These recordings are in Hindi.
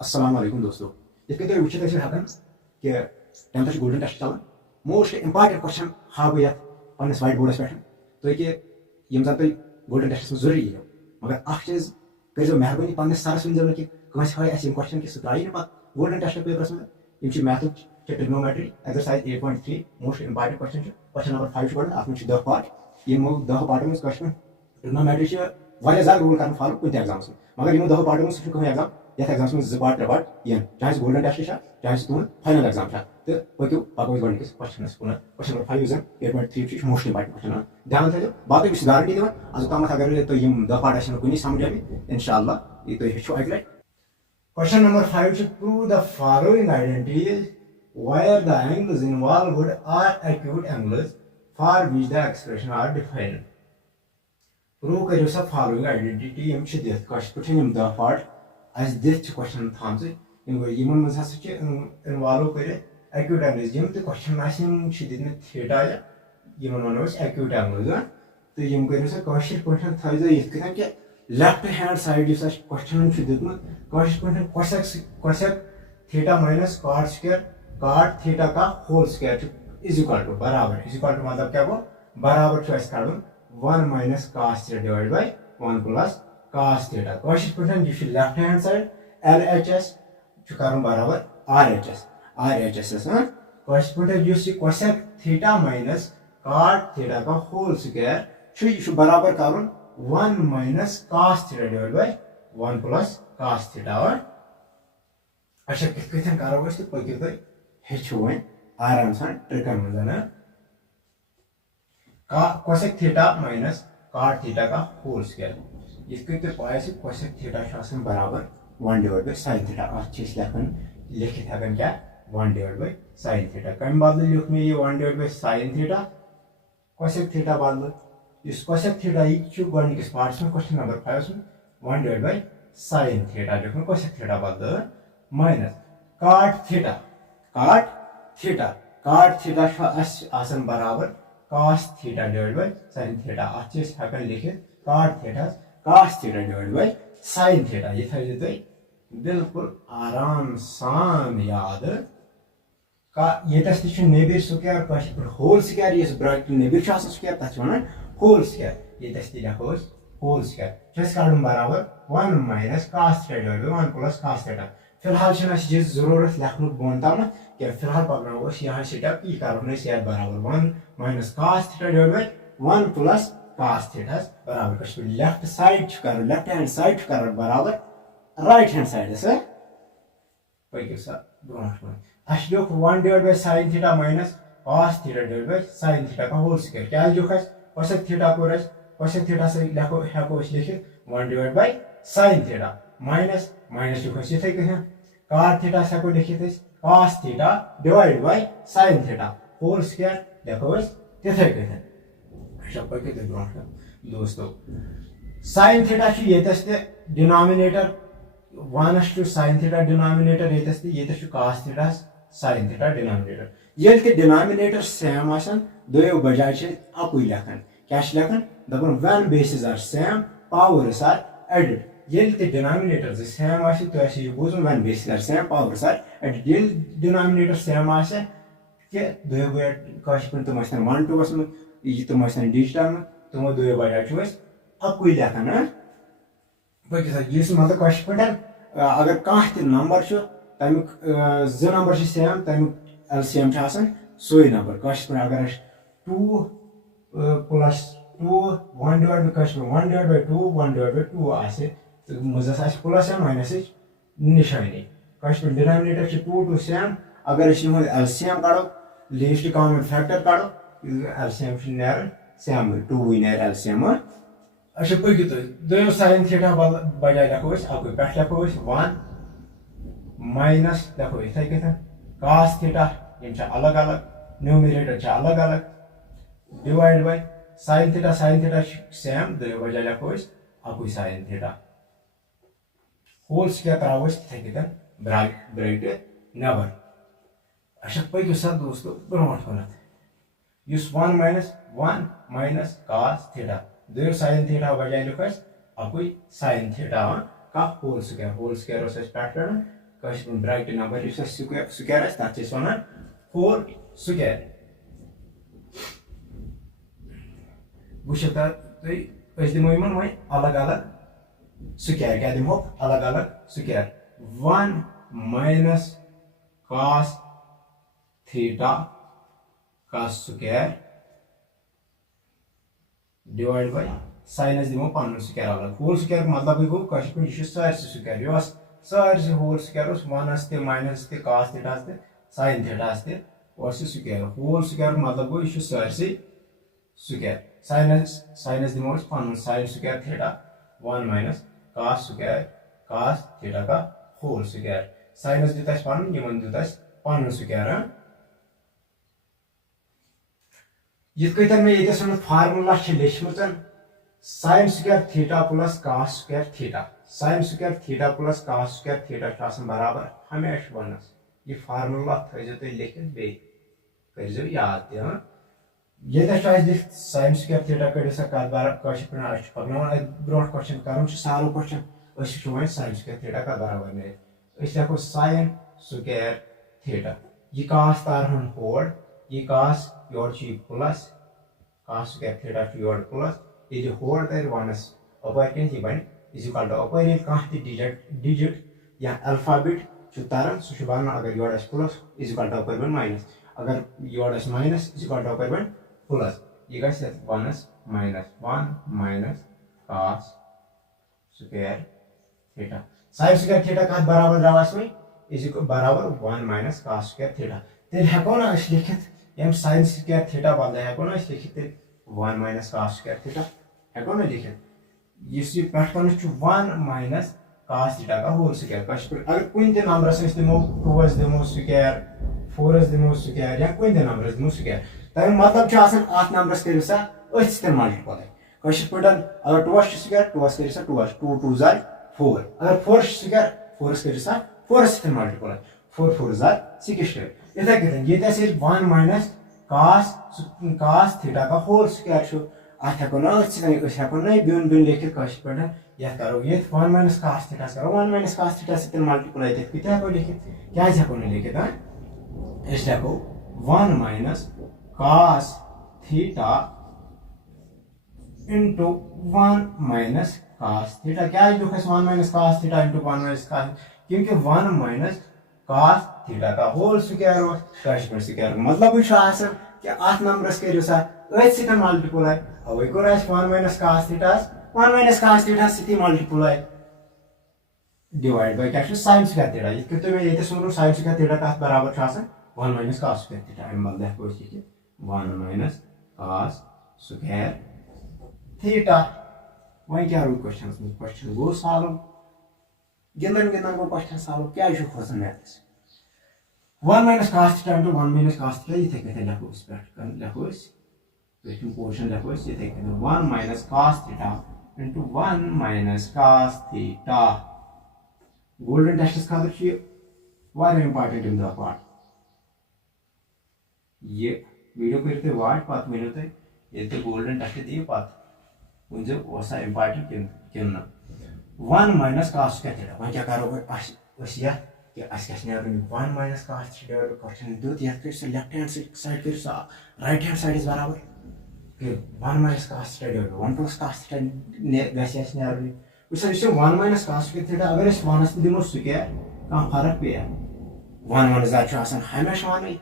अस्सलाम वालेकुम दोस्तों ये तुम वो हेकान कि 10th गोल्डन टेस्ट चलान मोस्ट इंपॉर्टेंट क्वेश्चन हाव ये पन्नस वाइट बोर्डस पे तो कि यम जन तुम गोल्डन टेस्ट में जरूरी ये मगर अख चीज करो मेहरबानी पन्नस सरस वन कि कंस हाय अस क्वेश्चन कि सह आयी गोल्डन टेस्ट पेपर्स में यम मैथुक trigonometry exercise 8.3 most important question number 5 golden अत में 10 पार्ट यमो 10 पार्टों में क्वेश्चन ट्रिग्नोमेट्री वारिया ज्यादा रूल कर फॉलो कुछ एग्जाम्स में मगर यमो 10 पार्टों में सह कहीं एग्जाम यथ एग्जाम्स में 2 पार्ट 3 पार्ट यन चाहे गोल्डन टेस्ट चाहे तुम फाइनल एग्जाम तो पको पको गोस क्वेश्चन क्वेश्चन नंबर 5 जन 8.3 मोस्ट इंपॉर्टेंट क्वेश्चन ध्यान थो बाकी बस गारंटी दिवान आज तम अगर तुम 10 पार्ट कुछ समझ आए इंशाल्लाह ये तुम हेचो अक लट question number 5 prove the following identities where the angles involved are acute angles for which the expression are defined prove करो सा फॉलोइंग आइडेंटिटी यम दिथ क्वेश्चन यम 10 पार्ट as दिथ क्वेश्चन थाम यमन मज हसा इन्वॉल्व कर एक्यूट एंगल्स यम तो क्वेश्चन आम दिन थीटा यमन वनो एक्यूट एंगल्स तो यम करो सा कशर पे थो ये कि लेफ्ट हैंड साइड क्वेश्चन दिखुत cosec theta minus cot square cot theta का whole square is equal to बराबर मतलब क्या गो बराबर कड़न 1 minus cos theta divide by 1 plus cos theta कशर पे यह लेफ्ट हैंड साइड LHS कर बराबर RHS कशर पे cosec theta minus cot theta का होल स्क्वायर बराबर कर 1 minus cos theta divide by 1 plus cos theta अच्छा कित करो पकड़ तुम हेचो वन आराम सान ट्रिकन मज cosec theta minus cot theta का होल स्क्वायर ये तुम पाए कोसेक थीटा बराबर 1 डिवाइड बाय sin थीटा लिखित हेकन क्या 1 डिवाइड बाय sin थीटा कम बदल लिख मे 1 divide by sin theta cosec theta बदल इस कोसेक थीटा ये गोडनिकस पार्ट्स में क्वेश्चन नंबर 5 में 1 डिवाइड बाय sin थीटा लिखना कोसेक थीटा बदल माइनस cot थीटा आसन बराबर cos theta divide by sin theta हेकन लिखित cot theta cos theta divide by sin theta ये थो तुम बिल्कुल आराम सान याद ये नेबर स्क्वायर होल स्क्वायर ये ब्रैकेट नेबर स्क्वायर तथ वन होल स्क्वायर ये लिखो होल स्क्वायर कड़न बराबर 1 minus cos theta divide by 1 plus cos theta फिलहाल जरूरत लिखन बोन तम क्या फिलहाल पकड़ो यहाँ स्टेप यह करो याद बराबर 1 minus cos theta divide by 1 plus cos theta बराबर लेफ्ट साइड कर लेफ्ट हैंड साइड कर बराबर राइट हैंड साइड पकड़ सा ब्रोह लिख 1 divide by sin theta minus cos theta divide by sin theta का होल स्क्वायर क्या लिख कोसेक थीटा कोसेक थीटा से हेको लिखित 1 divide by sin theta minus लिखो ये कहीं cot थीटा हेको लिखित cos theta divide by sin theta whole square लिखो तिथे कहीं पकड़ ब्रोह दोस्तों sin थीटा ये denominator 1 to sin theta denominator ये cos theta sin theta denominator ये डिनोमिनेटर सेम आसन दोयो बजाय अकु लेखन क्या लेखन दपन when bases are same powers are added ये डिनोमिनेटर सेम आह बोजन when bases are same powers are added ये डिनोमिनेटर सेम आ कि दोयो बजाय तुम 1 2 में तुम डिजिटल में तुमो दोयो बजाय अकु लेखन पकड़ मतलब कशर पे अगर कह नंबर तमिक 2 नंबर सेम तमिक LCM सोई नंबर कशर पे अगर 2 plus 2 1 divide by 1 divide by 2 1 divide by 2 आसे तो मजस आसे प्लस या माइनस निशानी कशर डिनोमिनेटर 2 2 सेम अगर LCM काढ़ो लीस्ट कॉमन फैक्टर काढ़ो LCM नेर सेम 2 नेर LCM अच्छा पकड़ दोयो sin थीटा बजाय लिखो अकु पे लिखो 1 माइनस लिखो इथे कथन cos थीटा अलग अलग न्यूमरेटर अलग अलग divide by sin theta same दोयो बजाय लिखो अकु sin थीटा होल स्क्वायर तराव इथे कथन ब्रैकेट नेबर अच्छा पकड़ सा दोस्तों ब्रोट वन 1 माइनस cos थीटा दोयो sin थीटा बजाय लिखो अकु sin थीटा का whole square pattern bracket number square तक वन 4 स्क्वायर वुचो तुम दिमो वन अलग अलग स्क्वायर क्या दिमो अलग अलग स्क्वायर 1 माइनस cos थीटा का स्क्वायर डिवाइड बाय sin दिमो पन स्क्वायर अलग होल स्क्वायर मतलब गो कश पे सारसे स्क्वायर यस सारसे होल स्क्वायर 1 ते माइनस ते cos थीटा ते sin थीटा ते स्क्वायर होल स्क्वायर मतलब गो सारसे स्क्वायर sin दिमो पन sin square theta 1 minus cos square cos theta का होल स्क्वायर sin दिता पन यमन दिता पन स्क्वायर ये मैं ये फार्मूला लिखमत sin square theta plus cos square theta sin square theta plus cos square theta बराबर हमेशा बनस ये फार्मूला थो तुम लिखित बे कर याद ये sin स्क्वायर थीटा कड़ो सा कत बराबर पकन ब्रो क्वेश्चन कर साल्व क्वेश्चन वो sin स्क्वायर थीटा कत बराबर लिखो sin स्क्वायर थीटा ये cos तार होड़ ये cos your plus cos square theta your plus ये होड़ तर वनस अपर ये बन इज इक्वल टू अपर कह डिजिट या अल्फाबेट तारान सह बन अगर your plus is equal to upper बन माइनस अगर your minus is equal to upper बन प्लस ये वनस minus 1 minus cos square theta sin square theta कत बराबर द्राव इज बराबर 1 माइनस cos स्क्वायर थीटा तेल हेको ना लिखित यम sin स्क्वायर थीटा बदल हेको ना लिखित 1 माइनस cos स्क्वायर थीटा हेको ना लिखित इस पेट 1 माइनस cos थीटा का होल स्क्वायर अगर कुन ते नंबरस दिमो 2 दिमो स्क्वायर 4 दिमो स्क्वायर या कुन ते नंबरस दिमो स्क्वायर तम मतलब आठ नंबरस करो सा अथ मल्टीप्लाई पे अगर 2 स्क्वायर 2 कर 2 2 जार 4 अगर 4 स्क्वायर 4 कर 4 मल्टीप्लाई 4 4 जार 16 इथे कथन ये 1 माइनस cos थीटा का होल स्क्वायर अत हेको ना हेको ना बिन बिन लिखित पे ये करो ये 1 माइनस cos थीटा करो 1 माइनस cos थीटा से मल्टीप्लाई कत हेको लिखित क्या हेको ना लिखित हेको 1 minus cos theta into 1 minus cos theta क्या लिख 1 minus cos theta into 1 minus cos क्योंकि 1 माइनस cos थीटा का होल स्क्वायर स्क्वायर मतलब कि आठ नंबरस करो सा अथ multiply away core 1 minus cos theta से मल्टीप्लाई डिवाइड बाय क्या sin स्क्वायर थीटा ये ये sin स्क्वायर थीटा कत बराबर 1 माइनस cos स्क्वायर थीटा अम बदल हेको 1 माइनस cos स्क्वायर थीटा वह क्या रू क्वेश्चन गो सॉल्व गिंदन गो क्वेश्चन सॉल्व क्या खोजन maths 1 minus cos theta into 1 minus cos theta ये लिखो इस पे लिखो पोर्शन लिखो ये 1 minus cos theta into 1 minus cos theta golden test खातर इंपॉर्टेंट पार्ट ये वीडियो करो वाच पे वो तुम ये गोल्डन टेस्ट दिव पे वो इंपॉर्टेंट कि 1 माइनस cos स्क्वायर थीटा वह क्या करो कि 1 माइनस cos थीटा क्वेश्चन दुत ये लेफ्ट हैंड साइड कर राइट हैंड साइड इज बराबर 1 minus cos theta 1 plus cos theta गस 1 माइनस cos थीटा अगर 1 दिमो स्क्वायर कम फर्क पे 1 1 हमेशा वन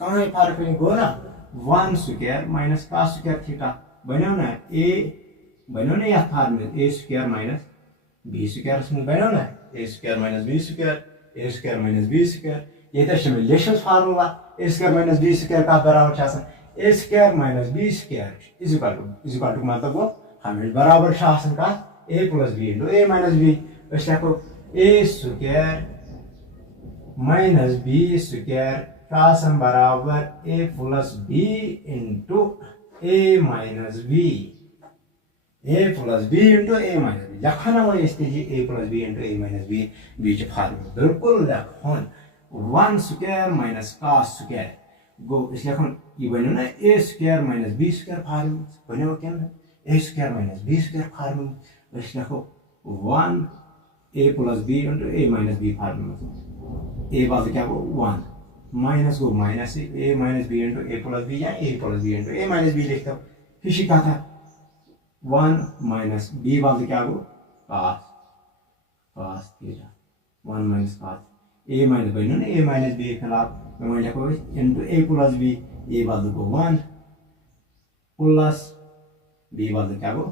कहीं फर्क पे गो ना 1 square minus cos square theta बनो ना या formula a square minus b square बनो ना a square minus b square ये लिखो formula a square minus b square का बराबर a square minus b square is equal to मतलब वो हमें बराबर का a plus b into a minus b लिखो a square minus b square का बराबर a plus b into a minus b into a minus b लिखो ना वो a plus b into a minus b बीच फार्मूला बिल्कुल लिखो 1 स्क्वायर माइनस cos स्क्वायर गो इस लिखो ये बनो ना a square minus b square formula बनो क्या a square minus b square formula इस लिखो 1 a A plus B into A minus B formula A बदल क्या गो 1 माइनस गो minus A minus B into A plus B या ए plus B into A minus B लिखता हूँ फिर क्या था 1 माइनस बी बदल क्या गो cos cos theta 1 minus cos ए माइनस बनो ना ए माइनस बी के खिलाफ मैं लिखो इंटू ए प्लस बी ए बदल को 1 प्लस बी बदल क्या गो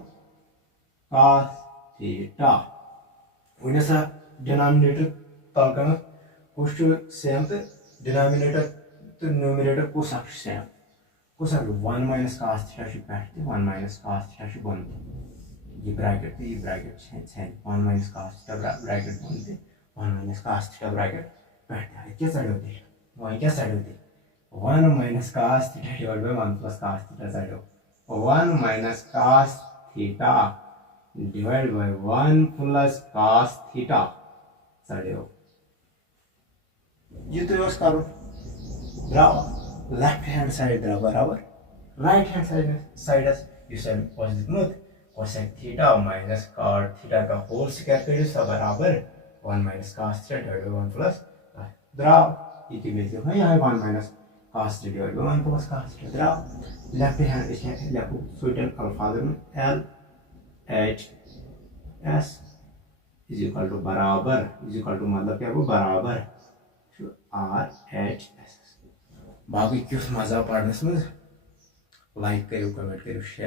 cos थीटा वन सा डिनोमिनेटर तलकन कुछ सेम तो डिनोमिनेटर तो न्यूमरेटर कुछ सेम कुछ 1 माइनस cos थीटा पे 1 माइनस cos थीटा बन ये ब्रैकेट है 1 माइनस cos थीटा ब्रैकेट बनते 1 माइनस cos थीटा ब्रैकेट पे क्या साइड होती वही क्या साइड होती 1 minus cos theta divide by 1 plus cos theta side हो 1 minus cos theta divide by 1 plus cos theta side हो ये तो यूज करो द्राव लेफ्ट हैंड साइड द्राव बराबर right hand side you same positive note cosec theta minus cot theta का होल स्क्वायर करो सब बराबर 1 minus cos theta divide by 1 plus द्राव ये की वैल्यू है यहाँ 1 minus cos theta divide by 1 plus cos theta द्राव लेफ्ट हैंड इसमें लिखो स्वीटन अल्फाज में l h s is equal to बराबर इज इक्वल टू मतलब क्या वो बराबर RHS बाकी क्यों मजा पढ़ने में लाइक करो कमेंट करो शेयर